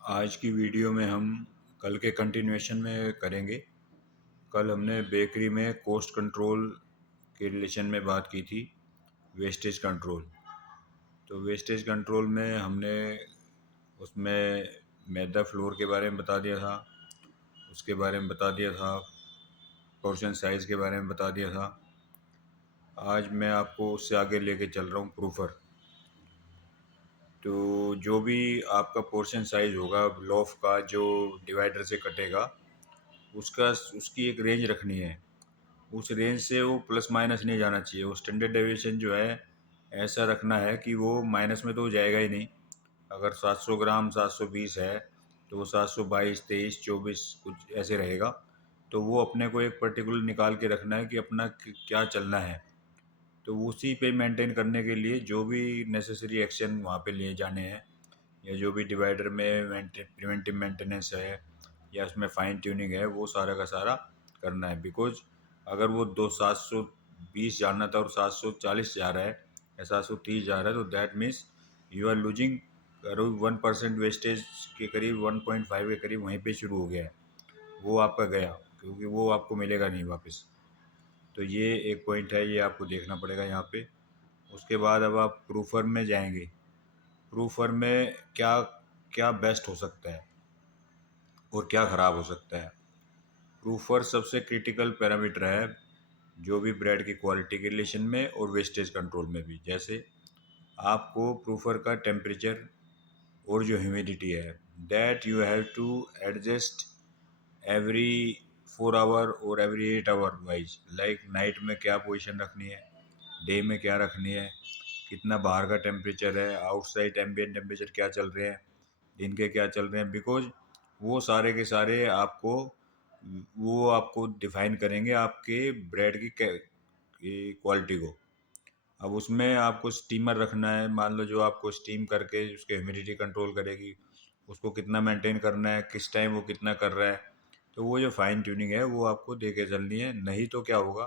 आज की वीडियो में हम कल के कंटिन्यूएशन में करेंगे। कल हमने बेकरी में कॉस्ट कंट्रोल के रिलेशन में बात की थी, वेस्टेज कंट्रोल। तो वेस्टेज कंट्रोल में हमने उसमें मैदा फ्लोर के बारे में बता दिया था, उसके बारे में बता दिया था, पोर्शन साइज़ के बारे में बता दिया था। आज मैं आपको उससे आगे लेके चल रहा हूँ प्रूफर। तो जो भी आपका पोर्शन साइज़ होगा लोफ का, जो डिवाइडर से कटेगा, उसका उसकी एक रेंज रखनी है। उस रेंज से वो प्लस माइनस नहीं जाना चाहिए। वो स्टैंडर्ड डेविएशन जो है ऐसा रखना है कि वो माइनस में तो जाएगा ही नहीं। अगर 700 ग्राम 720 है तो वो 722 23 24 कुछ ऐसे रहेगा। तो वो अपने को एक पर्टिकुलर निकाल के रखना है कि अपना क्या चलना है। तो उसी पे मेंटेन करने के लिए जो भी नेसेसरी एक्शन वहाँ पे लिए जाने हैं, या जो भी डिवाइडर में प्रिवेंटिव मेंटेनेंस है या उसमें फाइन ट्यूनिंग है, वो सारा का सारा करना है। बिकॉज अगर वो 720 जाना था और 740 जा रहा है या 730 जा रहा है, तो that means you are losing करीब 1% वेस्टेज के करीब 1.5 के करीब वहीं पे शुरू हो गया है। वो आपका गया, क्योंकि वो आपको मिलेगा नहीं वापस। तो ये एक पॉइंट है, ये आपको देखना पड़ेगा यहाँ पे। उसके बाद अब आप प्रूफर में जाएंगे। प्रूफर में क्या क्या बेस्ट हो सकता है और क्या ख़राब हो सकता है। प्रूफर सबसे क्रिटिकल पैरामीटर है जो भी ब्रेड की क्वालिटी के रिलेशन में और वेस्टेज कंट्रोल में भी। जैसे आपको प्रूफर का टेम्परेचर और जो ह्यूमिडिटी है, that you have to adjust every 4 hour और every 8 hour wise. Like night में क्या पोजीशन रखनी है, डे में क्या रखनी है, कितना बाहर का टेम्परेचर है, आउटसाइड एम्बिएंट टेम्परेचर क्या चल रहे हैं, दिन के क्या चल रहे हैं। बिकॉज वो सारे के सारे आपको डिफाइन करेंगे आपके ब्रेड की क्वालिटी को। अब उसमें आपको स्टीमर रखना है, मान लो, जो आपको स्टीम करके उसके ह्यूमिडिटी कंट्रोल करेगी। उसको कितना मेंटेन करना है, किस टाइम वो कितना कर रहा है। तो वो जो फाइन ट्यूनिंग है वो आपको दे के चलनी है। नहीं तो क्या होगा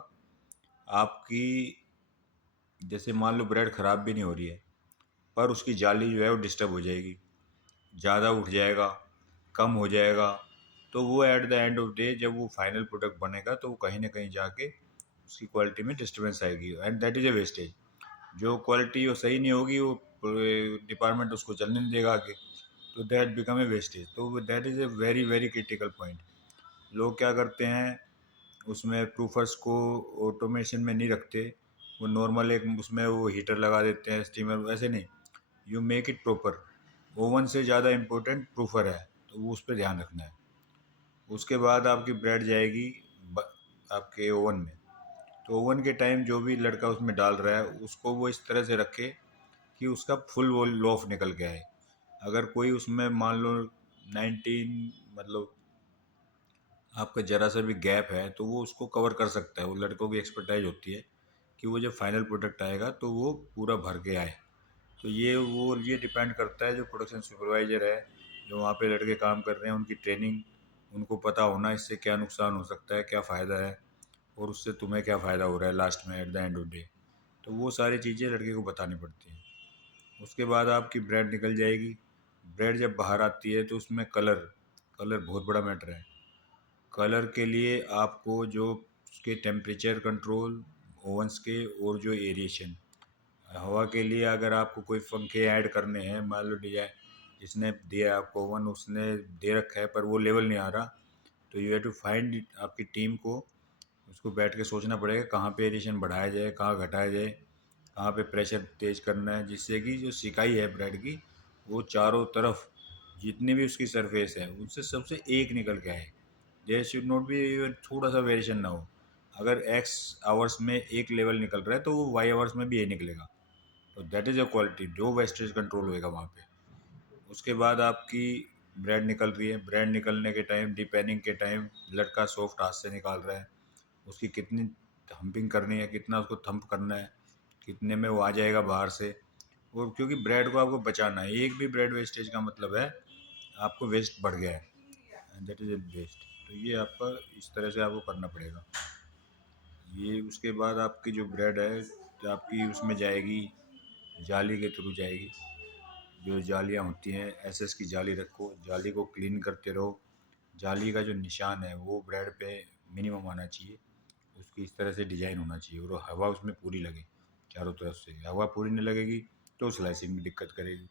आपकी, जैसे मान लो ब्रेड ख़राब भी नहीं हो रही है पर उसकी जाली जो है वो डिस्टर्ब हो जाएगी, ज़्यादा उठ जाएगा, कम हो जाएगा। तो वो at the end of day जब वो फाइनल प्रोडक्ट बनेगा तो वो कहीं ना कहीं जाके उसकी क्वालिटी में डिस्टर्बेंस आएगी, and that is a wastage. जो क्वालिटी वो सही नहीं होगी, वो डिपार्टमेंट उसको चलने नहीं देगा आगे। तो दैट बिकम ए वेस्टेज। तो that is a very very critical point. लोग क्या करते हैं, उसमें प्रूफर्स को ऑटोमेशन में नहीं रखते। वो नॉर्मल एक उसमें वो हीटर लगा देते हैं, स्टीमर। वैसे नहीं, you make it proper. Oven से ज़्यादा इम्पोर्टेंट प्रूफर है, तो वो उस पर ध्यान रखना है। उसके बाद आपकी ब्रेड जाएगी आपके ओवन में। तो ओवन के टाइम जो भी लड़का उसमें डाल रहा है उसको वो इस तरह से रखे कि उसका फुल वो लोफ निकल के आए। अगर कोई उसमें मान लो 19, मतलब आपका ज़रा सा भी गैप है, तो वो उसको कवर कर सकता है। वो लड़कों की एक्सपर्टाइज होती है कि वो जब फाइनल प्रोडक्ट आएगा तो वो पूरा भर के आए। तो ये डिपेंड करता है जो प्रोडक्शन सुपरवाइज़र है, जो वहाँ पे लड़के काम कर रहे हैं, उनकी ट्रेनिंग, उनको पता होना इससे क्या नुकसान हो सकता है, क्या फ़ायदा है, और उससे तुम्हें क्या फ़ायदा हो रहा है लास्ट में at the end of day. तो वो सारी चीज़ें लड़के को बतानी पड़ती हैं। उसके बाद आपकी ब्रेड निकल जाएगी। ब्रेड जब बाहर आती है तो उसमें कलर कलर बहुत बड़ा मैटर है। कलर के लिए आपको जो उसके टेम्परेचर कंट्रोल ओवंस के, और जो एरिएशन हवा के लिए, अगर आपको कोई पंखे ऐड करने हैं, मान लो डिजाइन जिसने दिया आपको ओवन उसने दे रखा है पर वो लेवल नहीं आ रहा, तो यू हैव टू फाइंड, आपकी टीम को उसको बैठ के सोचना पड़ेगा कहाँ पे एडिशन बढ़ाया जाए, कहाँ घटाया जाए, कहाँ पे प्रेशर तेज करना है, जिससे कि जो सिकाई है ब्रेड की वो चारों तरफ जितनी भी उसकी सरफेस है उससे सबसे एक निकल के आए। देयर शुड नॉट बी थोड़ा सा वेरिएशन ना हो। अगर एक्स आवर्स में एक लेवल निकल रहा है तो वो वाई आवर्स में भी यही निकलेगा। तो दैट इज़ अ क्वालिटी जो वेस्टेज कंट्रोल होएगा वहाँ पे। उसके बाद आपकी ब्रेड निकल रही है। ब्रेड निकलने के टाइम, डिपेनिंग के टाइम, लड़का सॉफ्ट हाथ से निकाल रहा है, उसकी कितनी थम्पिंग करनी है, कितना उसको थंप करना है, कितने में वो आ जाएगा बाहर से। और क्योंकि ब्रेड को आपको बचाना है, एक भी ब्रेड वेस्टेज का मतलब है आपको वेस्ट बढ़ गया है, दैट इज़ ए वेस्ट। तो ये आपका इस तरह से आपको करना पड़ेगा। ये उसके बाद आपकी जो ब्रेड है, तो आपकी उसमें जाएगी, जाली के थ्रू जाएगी। जो जालियाँ होती हैं एसएस की जाली रखो, जाली को क्लीन करते रहो। जाली का जो निशान है वो ब्रेड पे मिनिमम आना चाहिए, उसकी इस तरह से डिज़ाइन होना चाहिए और हवा उसमें पूरी लगे चारों तरफ से। हवा पूरी नहीं लगेगी तो स्लाइसिंग में दिक्कत करेगी।